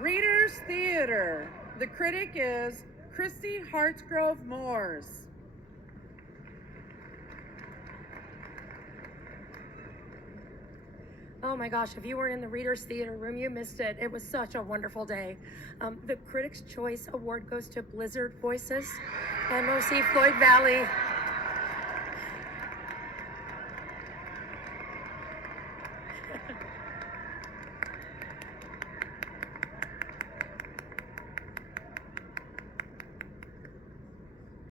Readers Theater. The critic is Christy Hartsgrove Moores. Oh my gosh, if you weren't in the Readers Theater room, you missed it. It was such a wonderful day. The Critics' Choice Award goes to Blizzard Voices, MOC Floyd Valley.